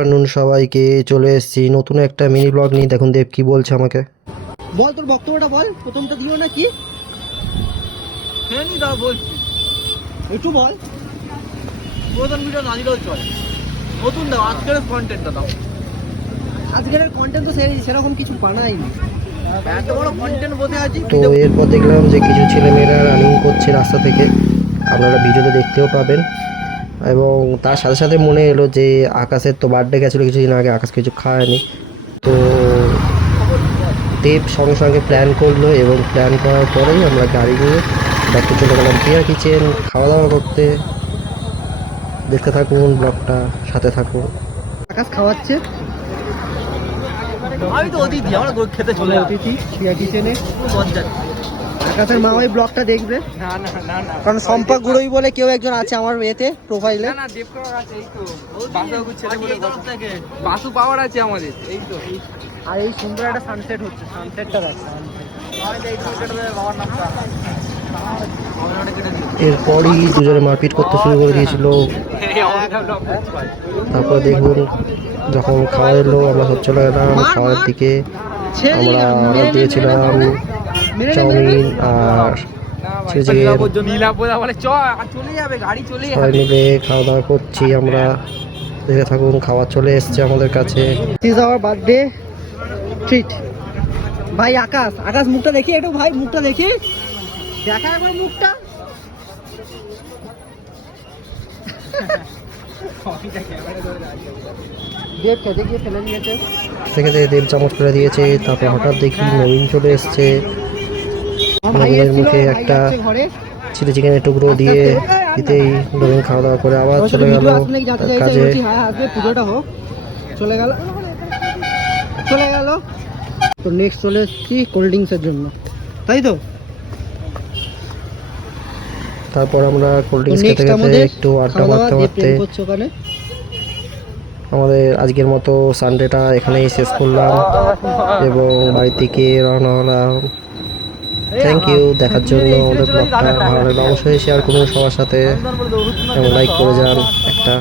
Afternoon সবাইকে চলে এসেছি নতুন একটা মিনি ব্লগ নিয়ে। দেখুন দেব কি বলছে আমাকে। বল তোর বক্তব্যটা বল প্রথমটা দিও না কি? ফ্রেন্ডই দাও বলছি একটু বল। পুরাতন ভিডিও না দিলেও চলে। নতুন দাও আজকের কন্টেন্টটা দাও। আজকের কন্টেন্ট তো সে- সেরকম কিছু বানাইনি। আছি তো এরপর দেখলাম যে কিছু ছেলেমেয়েরা রানিং করছে রাস্তা থেকে। আপনারা ভিডিওতে দেখতেও পাবেন। এবং তার সাথে সাথে মনে এলো যে আকাশের তো বার্থডে গেছিল কিছুদিন আগে আকাশ কিছু খায়নি। তো দেব সঙ্গে সঙ্গে প্ল্যান করল এবং প্ল্যান করার পরেই আমরা গাড়ি নিয়ে দেখতে চলে গেলাম পিয়ার কিচেন খাওয়া দাওয়া করতে। দেখতে থাকুন ব্লগটা সাথে থাকুন। আকাশ খাওয়াচ্ছে। আমি তো অতিথি আমরা খেতে চলে অতিথি প্রিয়া কিচেনে আকাশের মা ওই ব্লগটা দেখবে। না না না না কারণ সম্পা গুড়োই বলে কেউ একজন আছে আমার এতে প্রোফাইলে না করার আছে এই তো। বাসু ছেলে বলে থেকে বাসু। পাওয়ার আছে আমাদের এই তো। আর এই সুন্দর একটা সানসেট হচ্ছে সানসেটটা দেখ এরপরই দুজনে মারপিট করতে শুরু করে দিয়েছিল। তারপর দেখুন যখন খাওয়া এলো আমরা সব চলে গেলাম খাওয়ার দিকে আমরা অর্ডার দিয়েছিলাম। চাউমিন আর সবাই মিলে খাওয়া দাওয়া করছি আমরা। দেখে থাকুন খাবার চলে এসছে আমাদের কাছে। বার্থডে ট্রিট ভাই আকাশ আকাশ মুখটা দেখি একটু ভাই মুখটা দেখি। দেখা একবার মুখটা। থেকে দেব চামচ করে দিয়েছে তারপর হঠাৎ দেখি নবীন চলে এসছে। নবীনের মুখে একটা চিলি চিকেনের টুকরো দিয়ে দিতেই নবীন খাওয়া দাওয়া করে আবার চলে গেল কাজে। হ্যাঁ চলে গেল। চলে গেল। তো নেক্সট চলে এসেছি কোল্ড ড্রিঙ্কসের জন্য তাই তো? তারপর আমরা কোল্ড ড্রিঙ্কস খেতে খেতে একটু আড্ডা মারতে মারতে আমাদের আজকের মতো সানডেটা এখানেই শেষ করলাম। এবং বাড়ি থেকে রওনা হলাম। থ্যাংক ইউ দেখার জন্য আমাদের ব্লগটা ভালো লাগলে। অবশ্যই শেয়ার করুন সবার সাথে। এবং লাইক করে যান একটা।